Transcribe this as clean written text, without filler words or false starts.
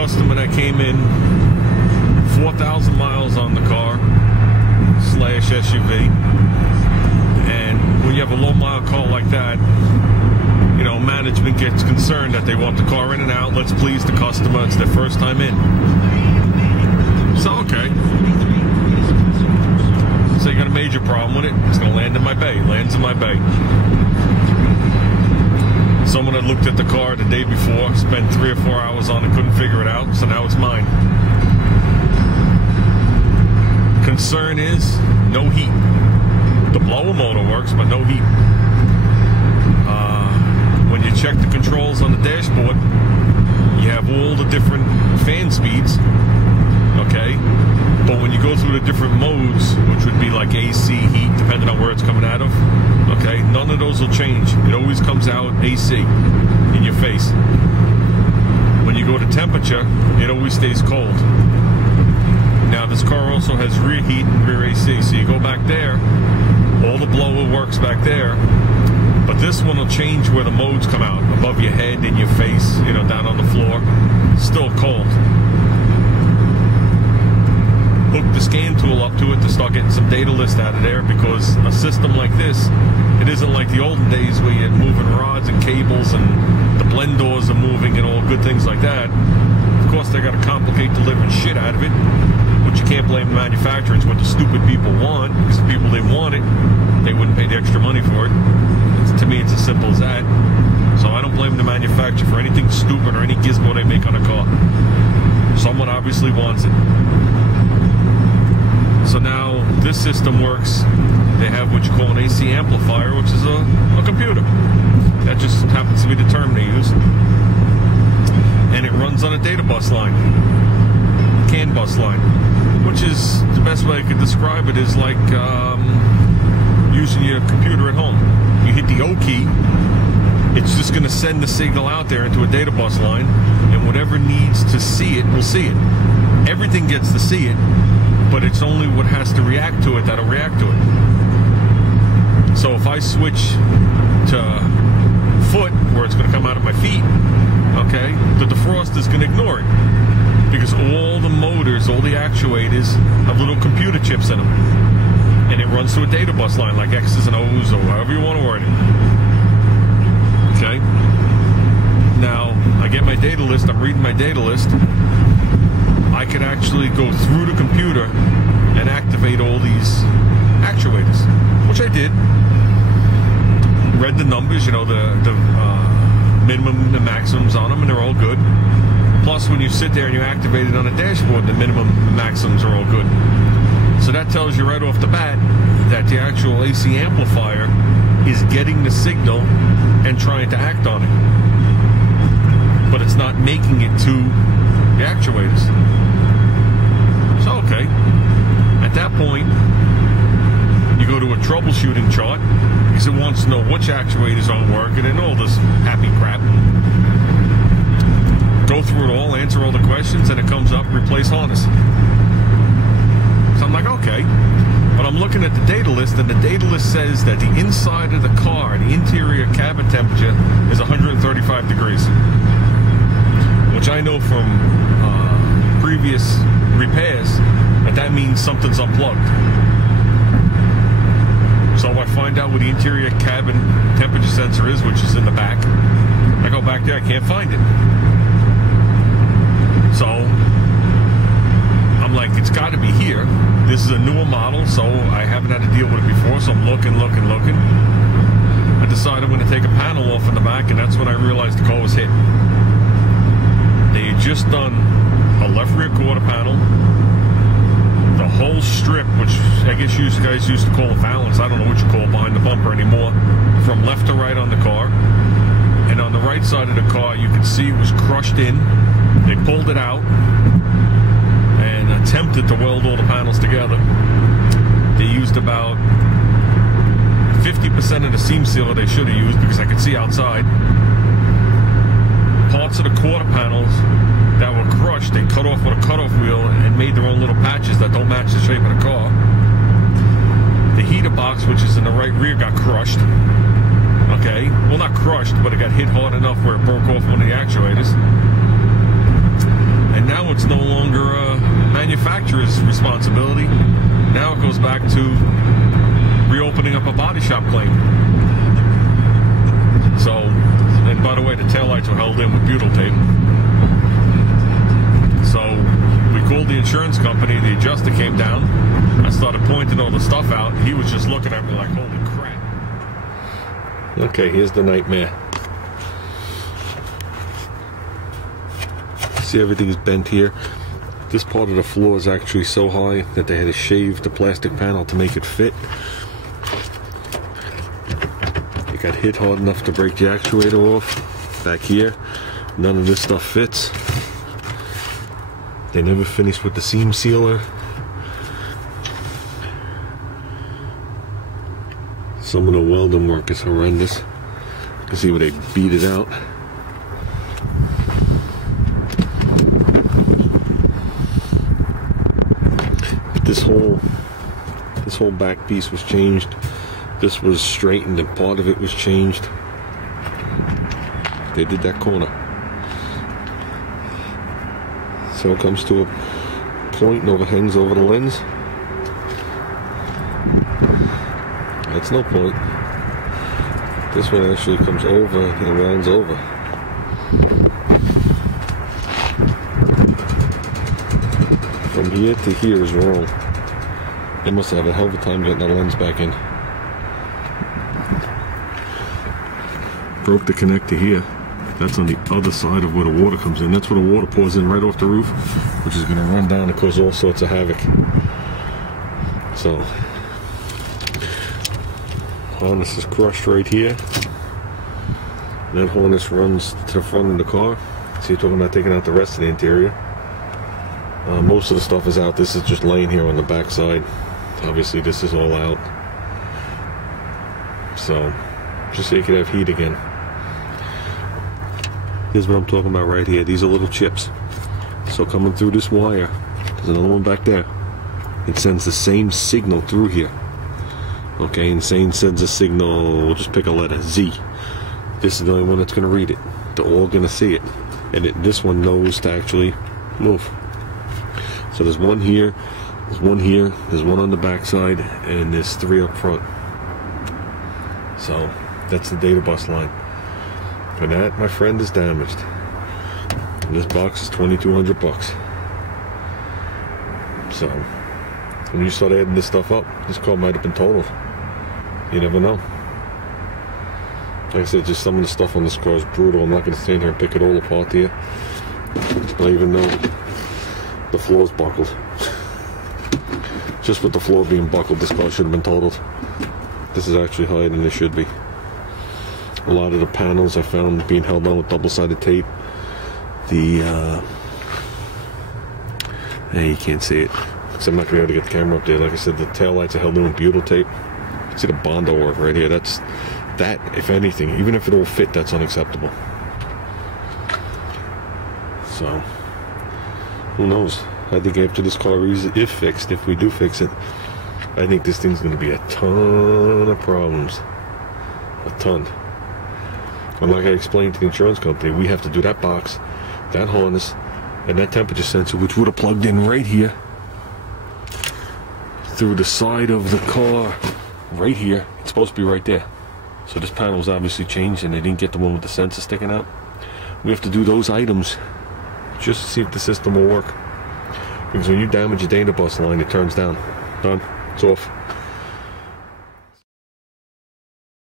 customer that came in, 4,000 miles on the car slash SUV, and when you have a low mile car like that, you know, management gets concerned that they want the car in and out. Let's please the customer. It's their first time in. So, okay. So you got a major problem with it. It's going to land in my bay. Lands in my bay. Someone had looked at the car the day before, spent 3 or 4 hours on it, couldn't figure it out, so now it's mine. Concern is no heat. The blower motor works, but no heat. When you check the controls on the dashboard, you have all the different fan speeds, okay? But when you go through the different modes, which would be like AC, heat, depending on where it's coming out of, okay, none of those will change. It always comes out AC in your face. When you go to temperature, it always stays cold. Now, this car also has rear heat and rear AC, so you go back there, all the blower works back there, but this one will change where the modes come out, above your head, in your face, you know, down on the floor. Still cold. Hook the scan tool up to it to start getting some data list out of there, because a system like this, it isn't like the olden days where you're moving rods and cables and the blend doors are moving and all good things like that. Of course, they got to complicate the living shit out of it, but you can't blame the manufacturer. It's what the stupid people want, because the people, they want it, they wouldn't pay the extra money for it. To me, it's as simple as that. So I don't blame the manufacturer for anything stupid or any gizmo they make on a car. Someone obviously wants it. So now this system works. They have what you call an AC amplifier, which is a computer. That just happens to be the term they use. And it runs on a data bus line, CAN bus line, which is the best way I could describe it is like using your computer at home. You hit the O key, it's just going to send the signal out there into a data bus line, and whatever needs to see it will see it. Everything gets to see it, but it's only what has to react to it that'll react to it. So if I switch to foot, where it's going to come out of my feet, okay, the defrost is going to ignore it, because all the motors, all the actuators have little computer chips in them. And it runs through a data bus line, like X's and O's, or however you want to word it. Okay? Now, I get my data list, I'm reading my data list. I could actually go through the computer and activate all these actuators, which I did. Read the numbers, you know, the minimum and maximums on them, and they're all good. Plus, when you sit there and you activate it on a dashboard, the minimum and maximums are all good. So that tells you right off the bat that the actual AC amplifier is getting the signal and trying to act on it. But it's not making it to the actuators. So, okay. At that point, you go to a troubleshooting chart, because it wants to know which actuators aren't working and all this happy crap. Go through it all, answer all the questions, and it comes up, replace harness. So I'm like, okay, but I'm looking at the data list, and the data list says that the inside of the car, the interior cabin temperature is 135 degrees, which I know from previous repairs that means something's unplugged. So I find out where the interior cabin temperature sensor is, which is in the back. I go back there, I can't find it. So I'm like, it's got to be here. This is a newer model, so I haven't had to deal with it before, so I'm looking. I decided I'm going to take a panel off in the back, and that's when I realized the car was hit. They had just done a left rear quarter panel, the whole strip, which I guess you guys used to call a valance, I don't know what you call it behind the bumper anymore, from left to right on the car. And on the right side of the car, you could see it was crushed in. They pulled it out and attempted to weld all the panels together. They used about 50% of the seam sealer they should have used, because I could see outside. Parts of the quarter panels that were crushed, they cut off with a cutoff wheel and made their own little patches that don't match the shape of the car. The heater box, which is in the right rear, got crushed. Okay, well, not crushed, but it got hit hard enough where it broke off one of the actuators. responsibility. Now it goes back to reopening up a body shop claim. So, and by the way, the taillights were held in with butyl tape. So we called the insurance company. The adjuster came down. I started pointing all the stuff out. He was just looking at me like, holy crap. Okay, here's the nightmare. See, everything is bent here. This part of the floor is actually so high that they had to shave the plastic panel to make it fit. It got hit hard enough to break the actuator off. Back here, none of this stuff fits. They never finished with the seam sealer. Some of the welding work is horrendous. You can see where they beat it out. But this whole back piece was changed. This was straightened and part of it was changed. They did that corner. So it comes to a point and overhangs over the lens. That's no point. This one actually comes over and rounds over. From here to here is wrong. They must have a hell of a time getting that lens back in. Broke the connector here. That's on the other side of where the water comes in. That's where the water pours in right off the roof, which is going to run down and cause all sorts of havoc. So, harness is crushed right here. That harness runs to the front of the car. So you're talking about taking out the rest of the interior. Most of the stuff is out. This is just laying here on the back side. Obviously this is all out. So, just so you can have heat again. Here's what I'm talking about right here. These are little chips. So coming through this wire, there's another one back there. It sends the same signal through here. Okay, and sends a signal, we'll just pick a letter, Z. This is the only one that's going to read it. They're all going to see it. And this one knows to actually move. So there's one here, there's one here, there's one on the back side, and there's 3 up front. So that's the data bus line. And that, my friend, is damaged. And this box is $2,200 bucks. So, when you start adding this stuff up, this car might have been totaled. You never know. Like I said, just some of the stuff on this car is brutal. I'm not going to stand here and pick it all apart here. I even know the floor's buckled. Just with the floor being buckled, this car should have been totaled. This is actually higher than it should be. A lot of the panels I found being held on with double-sided tape. Hey, you can't see it, because I'm not going to be able to get the camera up there. Like I said, the taillights are held in with butyl tape. You can see the Bondo work right here. That, if anything, even if it all fit, that's unacceptable. So, who knows? I think after this car is fixed, if we do fix it, I think this thing's going to be a ton of problems. A ton. And like I explained to the insurance company, we have to do that box, that harness, and that temperature sensor, which would have plugged in right here through the side of the car, right here. It's supposed to be right there. So this panel was obviously changed, and they didn't get the one with the sensor sticking out. We have to do those items just to see if the system will work. Because when you damage a data bus line, it turns down. Done. It's off.